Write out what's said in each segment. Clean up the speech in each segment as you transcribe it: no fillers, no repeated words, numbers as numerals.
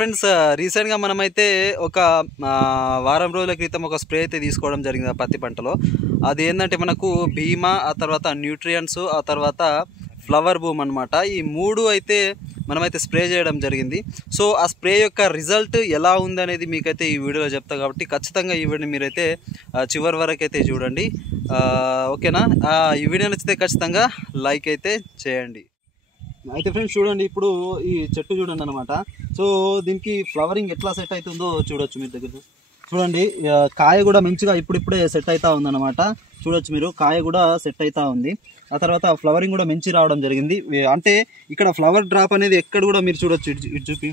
Friends రీసెంట్గా మనమైతే ఒక వారం రోజుల క్రితం ఒక స్ప్రే అయితే తీసుకోవడం జరిగింది పత్తి పంటలో. అది ఏంటంటే మనకు భీమా, ఆ తర్వాత న్యూట్రియంట్స్, ఆ తర్వాత ఫ్లవర్ బూమ్ అనమాట. ఈ మూడు అయితే మనమైతే స్ప్రే చేయడం జరిగింది. సో ఆ స్ప్రే యొక్క రిజల్ట్ ఎలా ఉందనేది మీకైతే ఈ వీడియోలో చెప్తా, కాబట్టి ఖచ్చితంగా ఈ వీడియోని మీరైతే చివరి వరకు అయితే చూడండి. ఓకేనా? ఈ వీడియో నచ్చితే ఖచ్చితంగా లైక్ అయితే చేయండి. అయితే ఫ్రెండ్స్ చూడండి, ఇప్పుడు ఈ చెట్టు చూడండి అనమాట. సో దీనికి ఫ్లవరింగ్ ఎట్లా సెట్ అవుతుందో చూడొచ్చు మీరు దగ్గర. చూడండి కాయ కూడా మంచిగా ఇప్పుడిప్పుడే సెట్ అవుతా ఉందన్నమాట. చూడొచ్చు మీరు, కాయ కూడా సెట్ అవుతా ఉంది. ఆ తర్వాత ఫ్లవరింగ్ కూడా మంచి రావడం జరిగింది. అంటే ఇక్కడ ఫ్లవర్ డ్రాప్ అనేది ఎక్కడ కూడా మీరు చూడొచ్చు. ఇటు చూపి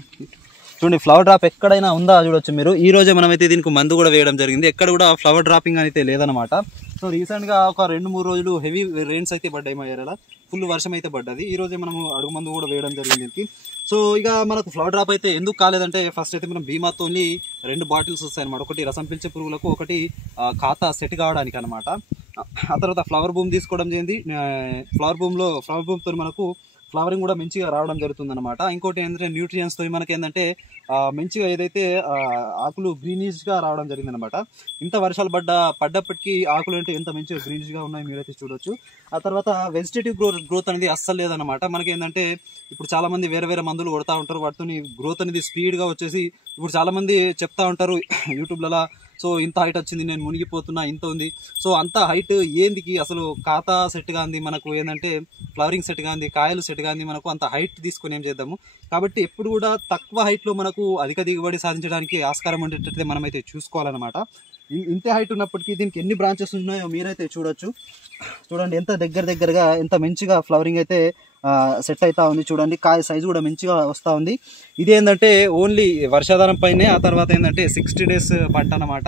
చూడండి, ఫ్లవర్ డ్రాప్ ఎక్కడైనా ఉందా చూడొచ్చు మీరు. ఈ రోజే మనమైతే దీనికి మందు కూడా వేయడం జరిగింది. ఎక్కడ కూడా ఫ్లవర్ డ్రాపింగ్ అయితే లేదనమాట. సో రీసెంట్గా ఒక 2-3 రోజులు హెవీ రెయిన్స్ అయితే పడ్డాయి మా ఏరియాలో. ఫుల్ వర్షం అయితే పడ్డది. ఈ రోజే మనము అడుగు మందు కూడా వేయడం జరిగింది దీనికి. సో ఇక మనకు ఫ్లవర్ డ్రాప్ అయితే ఎందుకు కాలేదంటే, ఫస్ట్ అయితే మనం భీమాతోని 2 బాటిల్స్ వస్తాయి అనమాట. ఒకటి రసం పీల్చే పురుగులకు, ఒకటి ఖాతా సెట్ కావడానికి అనమాట. ఆ తర్వాత ఫ్లవర్ బూమ్ తీసుకోవడం జరిగింది. ఫ్లవర్ బూమ్తో మనకు ఫ్లవరింగ్ కూడా మంచిగా రావడం జరుగుతుంది అనమాట. ఇంకోటి ఏంటంటే న్యూట్రియంట్స్తో మనకి ఏంటంటే మంచిగా ఏదైతే ఆకులు గ్రీనిష్గా రావడం జరిగింది అనమాట. ఇంత వర్షాలు పడ్డప్పటికీ ఆకులు అంటే ఎంత మంచిగా గ్రీనిష్గా ఉన్నాయి మీరైతే చూడొచ్చు. ఆ తర్వాత వెజిటేటివ్ గ్రోత్ అనేది అస్సలు లేదనమాట. మనకి ఏంటంటే ఇప్పుడు చాలా మంది వేరే వేరే మందులు కొడతా ఉంటారు, వాటితో గ్రోత్ అనేది స్పీడ్గా వచ్చేసి ఇప్పుడు చాలా మంది చెప్తా ఉంటారు యూట్యూబ్లలో. సో ఇంత హైట్ వచ్చింది, నేను మునిగిపోతున్నా, ఇంత ఉంది. సో అంత హైట్ ఏందికి? అసలు ఖాతా సెట్ కాంది, మనకు ఏంటంటే ఫ్లవరింగ్ సెట్ కాంది, కాయలు సెట్ కాంది, మనకు అంత హైట్ తీసుకొని ఏం చేద్దాము. కాబట్టి ఎప్పుడు కూడా తక్కువ హైట్లో మనకు అధిక దిగుబడి సాధించడానికి ఆస్కారం ఉండేటట్టు మనమైతే చూసుకోవాలన్నమాట. ఇంతే హైట్ ఉన్నప్పటికీ దీనికి ఎన్ని బ్రాంచెస్ ఉన్నాయో మీరైతే చూడొచ్చు. చూడండి ఎంత దగ్గరగా ఎంత మంచిగా ఫ్లవరింగ్ అయితే సెట్ అవుతా ఉంది. చూడండి కాయ సైజు కూడా మంచిగా వస్తూ ఉంది. ఇదేంటంటే ఓన్లీ వర్షాధారం పైనే. ఆ తర్వాత ఏంటంటే 60 days పంట అన్నమాట.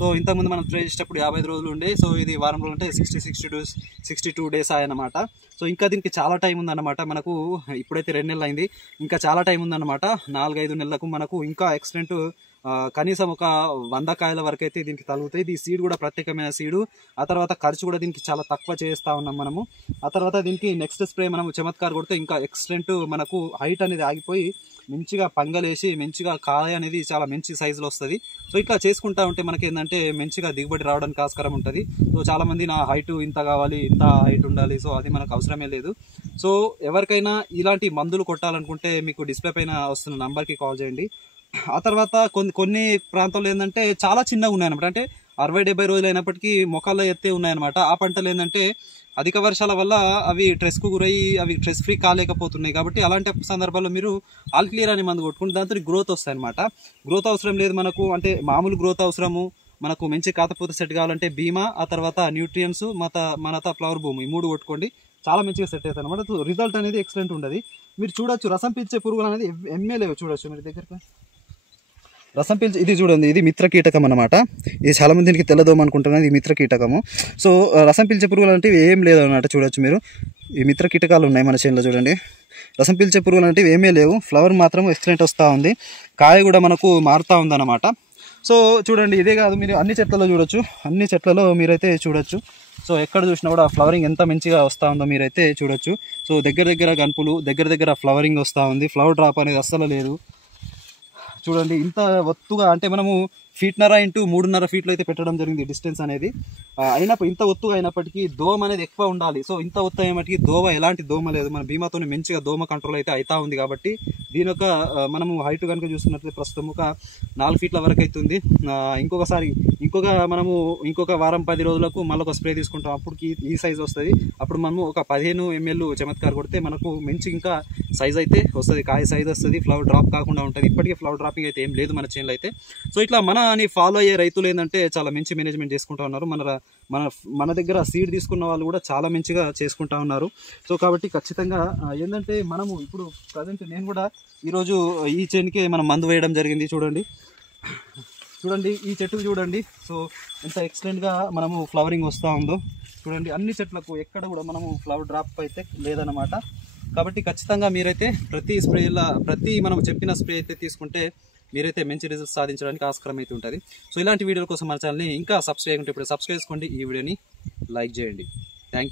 సో ఇంతకుముందు మనం స్ప్రే చేసేటప్పుడు 55 రోజులు ఉండే. సో ఇది వారం రోజులు అంటే 62 days అన్నమాట. సో ఇంకా దీనికి చాలా టైం ఉందన్నమాట. మనకు ఇప్పుడైతే 2 నెలలు అయింది, ఇంకా చాలా టైం ఉందన్నమాట. 4-5 నెలలకు మనకు ఇంకా ఎక్స్టెంట్ కనీసం ఒక 100 కాయల వరకు అయితే దీనికి తగులుతాయి. ఈ సీడ్ కూడా ప్రత్యేకమైన సీడు. ఆ తర్వాత ఖర్చు కూడా దీనికి చాలా తక్కువ చేస్తూ ఉన్నాం మనము. ఆ తర్వాత దీనికి నెక్స్ట్ స్ప్రే మనము చమత్కార్ కొడితే ఇంకా ఎక్స్టెంట్ మనకు హైట్ అనేది ఆగిపోయి మంచిగా పంగలేసి మంచిగా కాయ అనేది చాలా మంచి సైజులో వస్తుంది. సో ఇట్లా చేసుకుంటా ఉంటే మనకి ఏంటంటే మంచిగా దిగుబడి రావడానికి ఆస్కారం ఉంటుంది. సో చాలామంది నా హైట్ ఇంత కావాలి, ఇంత హైట్ ఉండాలి, సో అది మనకు అవసరమే లేదు. సో ఎవరికైనా ఇలాంటి మందులు కొట్టాలనుకుంటే మీకు డిస్ప్లే పైన వస్తున్న నంబర్కి కాల్ చేయండి. ఆ తర్వాత కొన్ని ప్రాంతాల్లో ఏంటంటే చాలా చిన్నగా ఉన్నాయన్నమాట. అంటే 60-70 రోజులు అయినప్పటికీ మొక్కల్లో ఎత్తే ఉన్నాయన్నమాట. ఆ పంటలు ఏంటంటే అధిక వర్షాల వల్ల అవి స్ట్రెస్కు గురయ్యి అవి స్ట్రెస్ ఫ్రీ కాలేకపోతున్నాయి. కాబట్టి అలాంటి సందర్భాల్లో మీరు ఆల్ క్లియర్ అని మందు కొట్టుకుంటే దాంతో గ్రోత్ వస్తాయి అనమాట. గ్రోత్ అవసరం లేదు మనకు, అంటే మామూలు గ్రోత్ అవసరము. మనకు మంచి కాతపూత సెట్ కావాలంటే భీమా, ఆ తర్వాత న్యూట్రియంట్స్, మన ఫ్లవర్ భూమి, ఈ 3 కొట్టుకోండి. చాలా మంచిగా సెట్ అవుతుంది అనమాట. రిజల్ట్ అనేది ఎక్సలెంట్ ఉండదు. మీరు చూడొచ్చు రసం పీల్చే పురుగులు అనేది ఎమ్మెల్యే చూడొచ్చు మీరు దగ్గర. రసం పీల్చి ఇది చూడండి, ఇది మిత్ర కీటకం అనమాట. ఇది చాలా మంది దీనికి తెల్లదోమ అనుకుంటున్నది, ఇది మిత్ర కీటకము. సో రసం పీల్చే పురుగులు అంటే ఏం లేదు అన్నమాట. చూడొచ్చు మీరు, ఈ మిత్ర కీటకాలు ఉన్నాయి మన చేనులో. చూడండి రసం పీల్చే పురుగులు అంటే ఏమీ లేవు. ఫ్లవర్ మాత్రం ఎక్సలెంట్ వస్తూ ఉంది, కాయ కూడా మనకు మారుతూ ఉందన్నమాట. సో చూడండి, ఇదే కాదు మీరు అన్ని చెట్లలో చూడొచ్చు, అన్ని చెట్లలో మీరైతే చూడొచ్చు. సో ఎక్కడ చూసినా కూడా ఫ్లవరింగ్ ఎంత మంచిగా వస్తూ ఉందో మీరైతే చూడొచ్చు. సో దగ్గర గన్పులు, దగ్గర ఫ్లవరింగ్ వస్తూ ఉంది. ఫ్లవర్ డ్రాప్ అనేది అస్సలు లేదు. చూడండి ఇంత ఒత్తుగా, అంటే మనము 1.5 ఫీట్లు అయితే పెట్టడం జరిగింది డిస్టెన్స్ అనేది. ఇంత ఒత్తుగా అయినప్పటికీ దోమ అనేది ఎక్కువ ఉండాలి. సో ఇంత ఒత్తు అయ్యేమటికి ఎలాంటి దోమ లేదు. మన భీమాతో మంచిగా దోమ కంట్రోల్ అయితే అవుతా ఉంది. కాబట్టి దీని యొక్క మనము హైట్ కనుక చూస్తున్నట్లయితే ప్రస్తుతం ఒక 4 ఫీట్ల వరకు అవుతుంది. ఇంకొక వారం 10 రోజులకు మళ్ళీ ఒక స్ప్రే తీసుకుంటాం. అప్పటికి ఈ సైజ్ వస్తుంది. అప్పుడు మనము ఒక 15 ml చమత్కార్ కొడితే మనకు మంచి ఇంకా సైజ్ అయితే వస్తుంది, కాయ సైజ్ వస్తుంది, ఫ్లవర్ డ్రాప్ కాకుండా ఉంటుంది. ఇప్పటికీ ఫ్లవర్ డ్రాపింగ్ అయితే ఏం లేదు మన చేనులో అయితే. సో ఇట్లా అని ఫాలో అయ్యే రైతులు ఏంటంటే చాలా మంచి మేనేజ్మెంట్ చేసుకుంటా ఉన్నారు. మన దగ్గర సీడ్ తీసుకున్న వాళ్ళు కూడా చాలా మంచిగా చేసుకుంటా ఉన్నారు. సో కాబట్టి ఖచ్చితంగా ఏంటంటే మనము ఇప్పుడు ప్రజెంట్ నేను కూడా ఈరోజు ఈ చేనుకే మనం మందు వేయడం జరిగింది. చూడండి ఈ చెట్టుకు చూడండి. సో ఎంత ఎక్సలెంట్గా మనము ఫ్లవరింగ్ వస్తూ ఉందో చూడండి. అన్ని చెట్లకు ఎక్కడ కూడా మనము ఫ్లవర్ డ్రాప్ అయితే లేదన్నమాట. కాబట్టి ఖచ్చితంగా మీరైతే ప్రతి మనం చెప్పిన స్ప్రే అయితే తీసుకుంటే మీరైతే మంచి రిజల్ట్స్ సాధించడానికి ఆస్కారం అయితే ఉంటుంది. సో ఇలాంటి వీడియోల కోసం మన ఛానల్ని ఇంకా సబ్స్క్రైబ్ ఉంటే ఇప్పుడు సబ్స్క్రైబ్ చేసుకోండి, ఈ వీడియోని లైక్ చేయండి. Thank you.